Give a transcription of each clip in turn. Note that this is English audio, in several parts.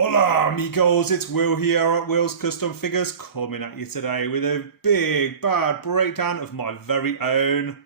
Hola amigos, it's Will here at Will's Custom Figures coming at you today with a big bad breakdown of my very own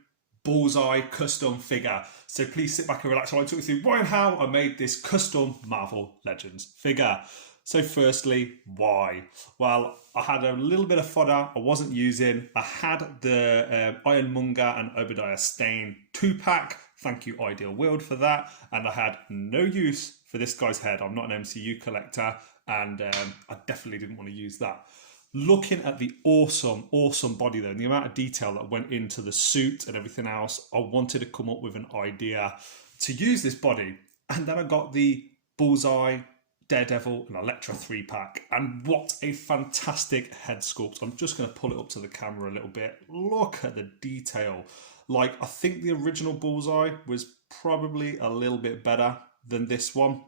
Bullseye custom figure. So please sit back and relax while I talk you through why and how I made this custom Marvel Legends figure. So firstly, why? Well, I had a little bit of fodder I wasn't using. I had the Ironmonger and Obadiah Stane 2-pack. Thank you Ideal World for that. And I had no use for this guy's head. I'm not an MCU collector and I definitely didn't want to use that. Looking at the awesome body though, and the amount of detail that went into the suit and everything else, I wanted to come up with an idea to use this body. And then I got the Bullseye, Daredevil and Electra 3-pack, and what a fantastic head sculpt. I'm just going to pull it up to the camera a little bit. Look at the detail. Like, I think the original Bullseye was probably a little bit better than this one.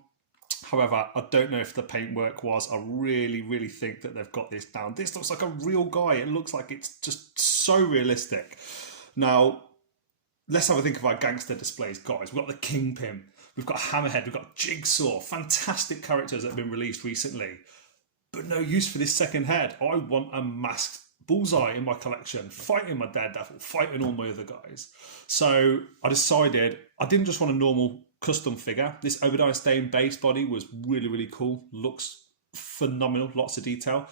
However, I don't know if the paintwork was. I really think that they've got this down. This looks like a real guy. It looks like it's just so realistic. Now, let's have a think of our gangster displays, guys. We've got the Kingpin. We've got Hammerhead. We've got Jigsaw. Fantastic characters that have been released recently. But no use for this second head. I want a masked Bullseye in my collection, fighting my Daredevil, fighting all my other guys. So I decided I didn't just want a normal custom figure. This Obadiah Stane base body was really cool. Looks phenomenal, lots of detail.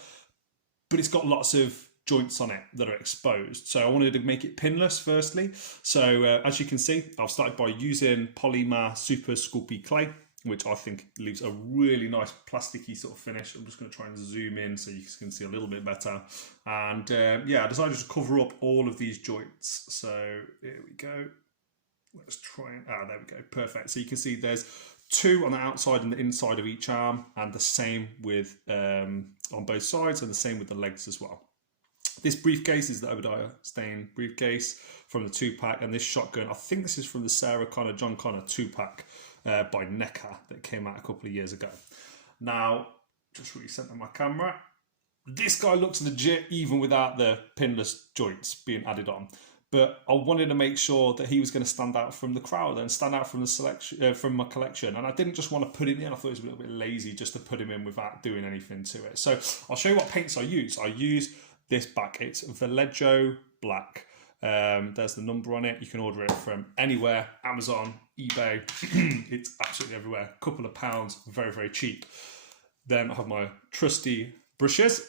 But it's got lots of joints on it that are exposed. So I wanted to make it pinless firstly. So as you can see, I've started by using Polymer Super Sculpey Clay, which I think leaves a really nice plasticky sort of finish. I'm just going to try and zoom in so you can see a little bit better. And yeah, I decided to cover up all of these joints. So here we go. Let's try and, there we go, perfect. So you can see there's 2 on the outside and the inside of each arm, and the same with on both sides, and the same with the legs as well. This briefcase is the Obadiah Stane briefcase from the 2-pack, and this shotgun, I think this is from the Sarah Connor, John Connor 2-pack by NECA that came out a couple of years ago. Now, just recenter my camera. This guy looks legit even without the pinless joints being added on. But I wanted to make sure that he was going to stand out from the crowd and stand out from the selection, from my collection. And I didn't just want to put him in. I thought it was a little bit lazy just to put him in without doing anything to it. So I'll show you what paints I use. I use this back. It's Vallejo Black. There's the number on it. You can order it from anywhere, Amazon, eBay. It's absolutely everywhere. A couple of pounds, very cheap. Then I have my trusty brushes.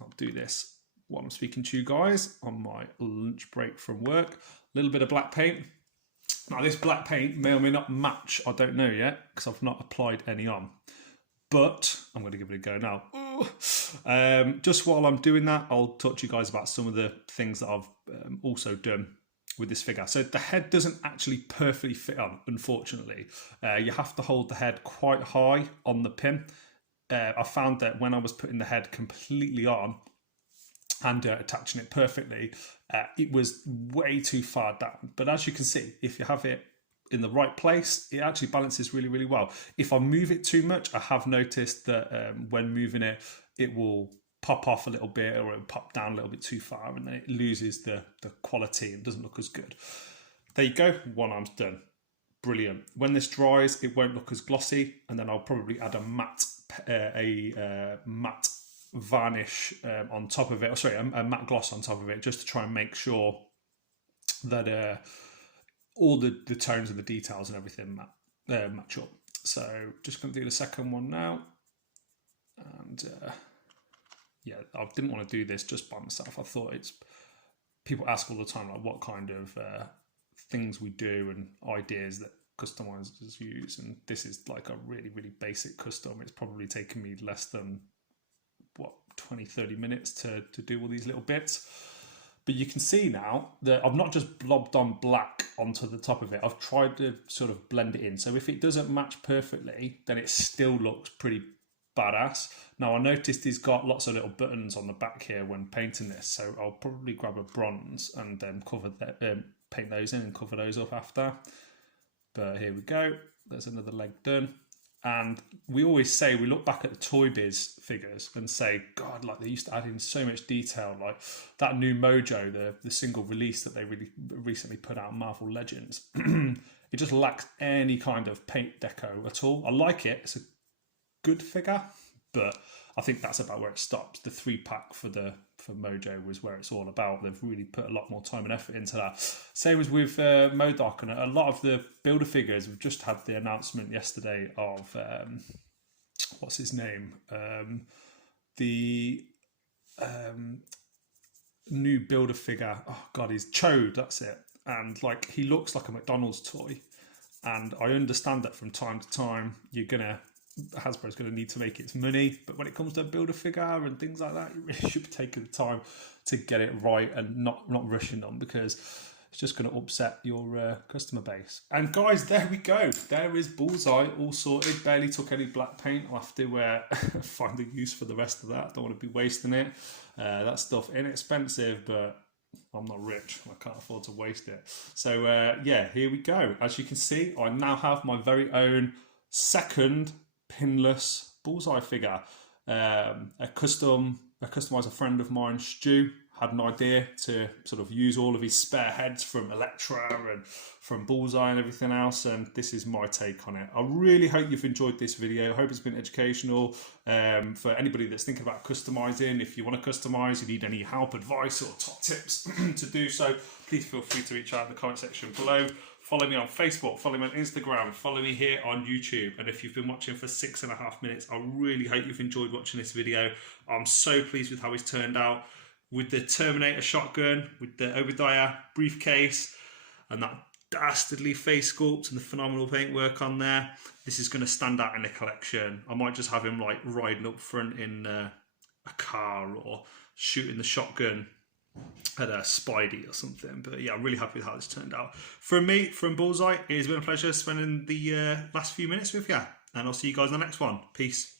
I'll do this while I'm speaking to you guys on my lunch break from work. A little bit of black paint. Now this black paint may or may not match, I don't know yet, because I've not applied any on. But I'm going to give it a go now. Just while I'm doing that, I'll talk to you guys about some of the things that I've also done with this figure. So the head doesn't actually perfectly fit on, unfortunately. You have to hold the head quite high on the pin. I found that when I was putting the head completely on and attaching it perfectly, it was way too far down. But as you can see, if you have it in the right place, it actually balances really well. If I move it too much, I have noticed that when moving it, it will pop off a little bit, or it'll pop down a little bit too far, and then it loses the quality and doesn't look as good. There you go, one arm's done. Brilliant. When this dries, it won't look as glossy, and then I'll probably add a matte varnish on top of it, a matte gloss on top of it, just to try and make sure that all the tones and the details and everything match up. So just going to do the second one now. And yeah, I didn't want to do this just by myself. I thought people ask all the time, like, what kind of things we do and ideas that customizers use. And this is like a really basic custom. It's probably taken me less than 20-30 minutes to do all these little bits. But you can see now that I've not just blobbed on black onto the top of it. I've tried to sort of blend it in. So if it doesn't match perfectly, then it still looks pretty badass. Now I noticed he's got lots of little buttons on the back here when painting this. So I'll probably grab a bronze and then paint those in and cover those up after. But here we go. There's another leg done. And we always say, we look back at the Toy Biz figures and say, God, like, they used to add in so much detail. Like that new Mojo, the single release that they really recently put out, Marvel Legends, it just lacks any kind of paint deco at all. I like it. It's a good figure, but I think that's about where it stops. The 3-pack for Mojo was where it's all about. They've really put a lot more time and effort into that. Same as with Modok, and a lot of the builder figures. We've just had the announcement yesterday of what's his name, the new builder figure. Oh God, he's Chode. That's it. And like, he looks like a McDonald's toy. And I understand that from time to time Hasbro's going to need to make its money, but when it comes to a builder figure and things like that, you really should be taking the time to get it right and not rushing them, because it's just going to upset your customer base. And guys, there we go. There is Bullseye all sorted. Barely took any black paint. I'll have to find a use for the rest of that. Don't want to be wasting it. That stuff inexpensive, but I'm not rich. I can't afford to waste it. So yeah, here we go. As you can see, I now have my very own second pinless Bullseye figure. A customizer friend of mine, Stu, had an idea to sort of use all of his spare heads from Electra and from Bullseye and everything else, and this is my take on it. I really hope you've enjoyed this video. I hope it's been educational for anybody that's thinking about customizing. If you want to customize, you need any help, advice or top tips to do so, please feel free to reach out in the comment section below. Follow me on Facebook, follow me on Instagram, follow me here on YouTube. And if you've been watching for 6.5 minutes, I really hope you've enjoyed watching this video. I'm so pleased with how it's turned out. With the Terminator shotgun, with the Obadiah briefcase, and that dastardly face sculpt and the phenomenal paintwork on there, this is going to stand out in the collection. I might just have him like riding up front in a car or shooting the shotgun at a Spidey or something. But yeah, I'm really happy with how this turned out. From me, from Bullseye, it has been a pleasure spending the last few minutes with you, and I'll see you guys in the next one. Peace.